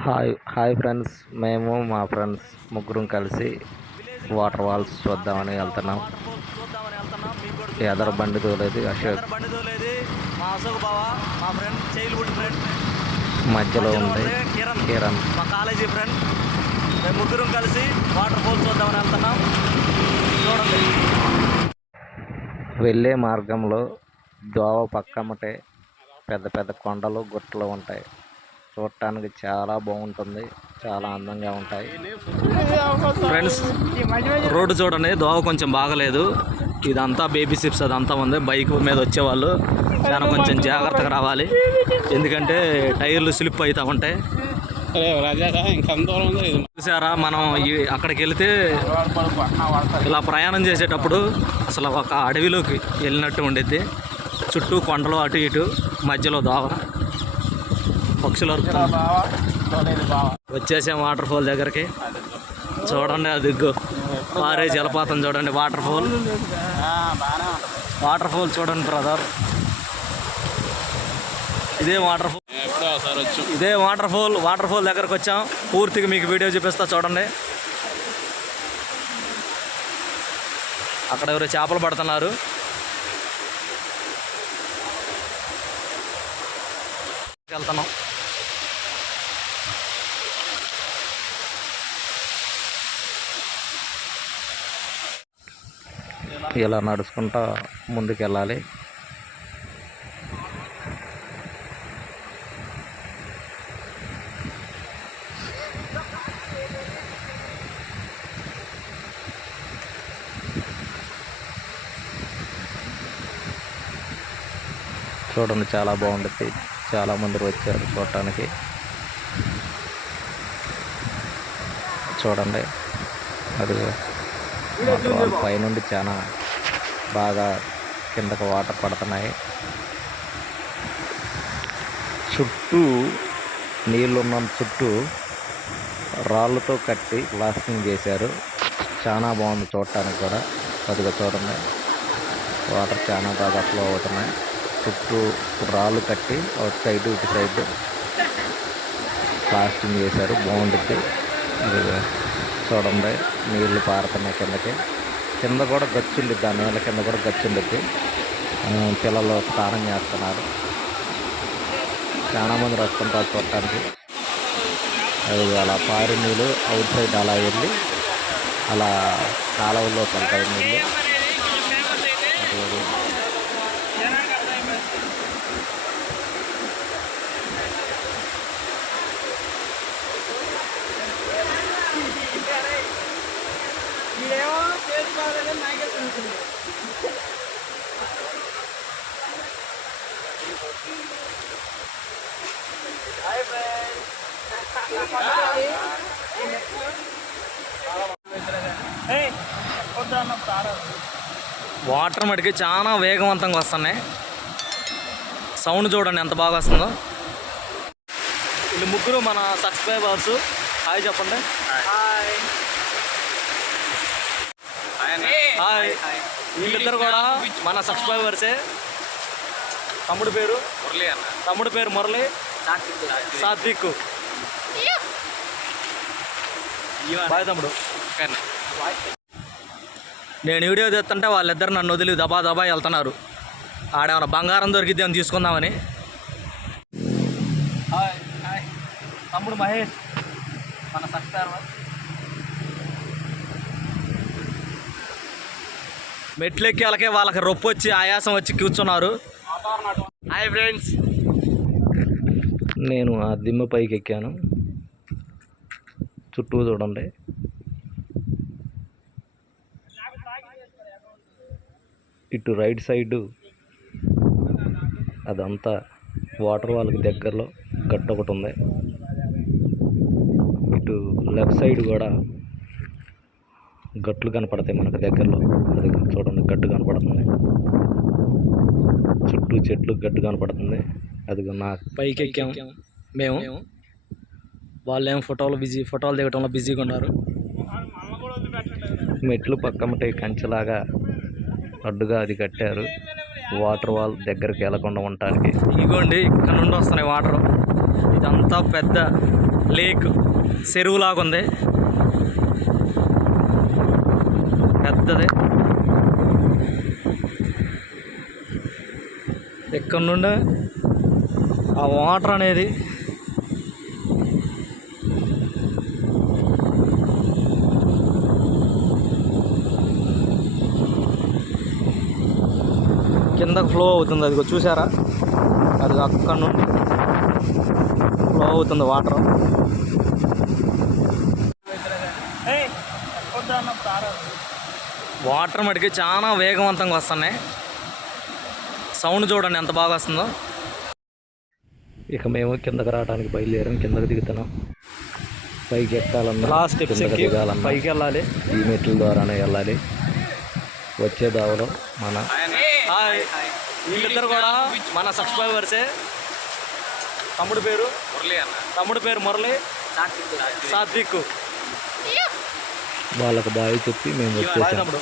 Hi friends, మేము మా friends ముగ్గురం కలిసి వాటర్ ఫాల్స్ చూద్దామని వెళ్తున్నాం. ఎదర బండి తోలేది అశోక్, మా అశోక్ బావ, మా ఫ్రెండ్ చైల్డ్హుడ్ ఫ్రెండ్ మధ్యలో ఉంది కిరణ్, మా కాలేజీ ఫ్రెండ్. మేము ముగ్గురం కలిసి వాటర్ ఫాల్స్ చూద్దామని వెళ్తున్నాం. చూడండి, వెళ్ళే మార్గంలో దోవ పక్కమటే పెద్ద పెద్ద కొండలు గుట్టలు ఉంటాయి. చూడటానికి చాలా బాగుంటుంది, చాలా అందంగా ఉంటాయి. ఫ్రెండ్స్, రోడ్డు చూడండి, దోవ కొంచెం బాగలేదు. ఇదంతా బేబీ సిప్స్ అదంతా ఉంది. బైక్ మీద వచ్చేవాళ్ళు చాలా కొంచెం జాగ్రత్తగా రావాలి, ఎందుకంటే టైర్లు స్లిప్ అవుతూ ఉంటాయి. చూసారా, మనం అక్కడికి వెళితే ఇలా ప్రయాణం చేసేటప్పుడు అసలు ఒక అడవిలోకి వెళ్ళినట్టు ఉండిద్ది. చుట్టూ కొండలు అటు ఇటు, మధ్యలో దోవ, పక్షులు వచ్చేసాం వాటర్ ఫాల్ దగ్గరికి. చూడండి, అది పారే జలపాతం చూడండి. వాటర్ ఫాల్ చూడండి బ్రదర్, ఇదే వాటర్ ఫాల్ దగ్గరకు వచ్చాం. పూర్తిగా మీకు వీడియో చూపిస్తా చూడండి. అక్కడ ఎవరు చేపలు పడుతున్నారు. వెళ్తున్నాం. ఇలా నడుచుకుంటా ముందుకు వెళ్ళాలి. చూడండి, చాలా బాగుంటుంది. చాలా మంది వచ్చారు చూడటానికి. చూడండి, అది వాటర్ పైనుండి చాలా బాగా కిందకు వాటర్ పడుతున్నాయి. చుట్టూ నీళ్ళున్న చుట్టూ రాళ్ళతో కట్టి ప్లాస్టింగ్ చేశారు. చాలా బాగుంది చూడటానికి కూడా. కొద్దిగా చూడండి, వాటర్ చాలా బాగా ఫ్లో అవుతున్నాయి. చుట్టూ రాళ్ళు కట్టి అవుట్ సైడ్ ఇటు సైడ్ ప్లాస్టింగ్ చేశారు. బాగుంటుంది. చూడండి, నీళ్ళు పారుతున్నాయి కిందకి. కింద కూడా గచ్చుండిద్ది, ఆ నీళ్ళ కింద కూడా గచ్చుండిద్ది. పిల్లలు స్నానం చేస్తున్నారు. చాలామంది వస్తుంటారు చూడటానికి. అది అలా పారి నీళ్ళు అవుట్ సైడ్ అలా వెళ్ళి అలా కాలువలోకి వెళ్తాయి నీళ్ళు. వాటర్ మటుకి చాలా వేగవంతంగా వస్తున్నాయి. సౌండ్ చూడండి ఎంత బాగా వస్తుందో. వీళ్ళు ముగ్గురు మన సబ్స్క్రైబర్స్. హాయ్ చెప్పండి. హాయ్. వీళ్ళిద్దరు కూడా మన సబ్స్క్రైబర్సే. తమ్ముడు పేరు మురళి, సాత్విక్. బాయ్ తమ్ముడు. నేను వీడియో తెస్తుంటే వాళ్ళిద్దరు నన్ను వదిలి దబా వెళ్తున్నారు. ఆడేమన్నా బంగారం దొరికిద్ది అని తీసుకుందామని. తమ్ముడు మహేష్, మన సబ్స్క్రైబర్. మెట్లెక్కి వాళ్ళకి రొప్పు వచ్చి ఆయాసం వచ్చి కూర్చున్నారు. Hi friends. నేను ఆ దిమ్మ పైకి ఎక్కాను. చుట్టూ చూడండి. ఇటు రైట్ సైడు అదంతా వాటర్ వాళ్ళకి దగ్గరలో గట్టు ఒకటి ఉంది. ఇటు లెఫ్ట్ సైడ్ కూడా గట్లు కనపడతాయి మనకు దగ్గరలో. అది చూడండి, గట్టు కనపడుతుంది. చుట్టూ చెట్లు గట్టు కనపడుతుంది. అది నా పైకి ఎక్కాము మేము. వాళ్ళేమో ఫోటోలు దిగటంలో బిజీగా ఉన్నారు. మెట్లు పక్కమటే కంచెలాగా అడ్డుగా అది కట్టారు. వాటర్ వాల్ దగ్గరికి వెళ్లకుండా ఉండటానికి. ఇదిగోండి, ఇక్కడ నుండి వస్తున్నాయి వాటర్. ఇదంతా పెద్ద లేక్ చెరువులాగుంది, పెద్దది. ఇక్కడ నుండి ఆ వాటర్ అనేది కిందకు ఫ్లో అవుతుంది. అది చూసారా, అది అక్కడ నుండి ఫ్లో అవుతుంది వాటర్. వాటర్ మటుకి చాలా వేగవంతంగా వస్తున్నాయి. సౌండ్ చూడండి ఎంత బాగా వస్తుందో. ఇక మేము కిందకి రావడానికి బయలుదేరాం. కిందకి దిగుతున్నాం. పైకి ఎక్కాలన్నా, లాస్ట్ స్టెప్స్ కిందకి ఎక్కి దిగాలన్నా పైకి వెళ్ళాలి. ఈ మెట్ల ద్వారానే వెళ్ళాలి. వచ్చే దావలో మన వీళ్ళిద్దరు కూడా మన సబ్స్క్రైబర్సే. తమ్ముడు పేరు మురళి అన్న. తమ్ముడు పేరు మురళి, సాత్విక్. వాళ్ళకు బాయ్ చెప్పి మేము వచ్చేసాం. తమ్ముడు.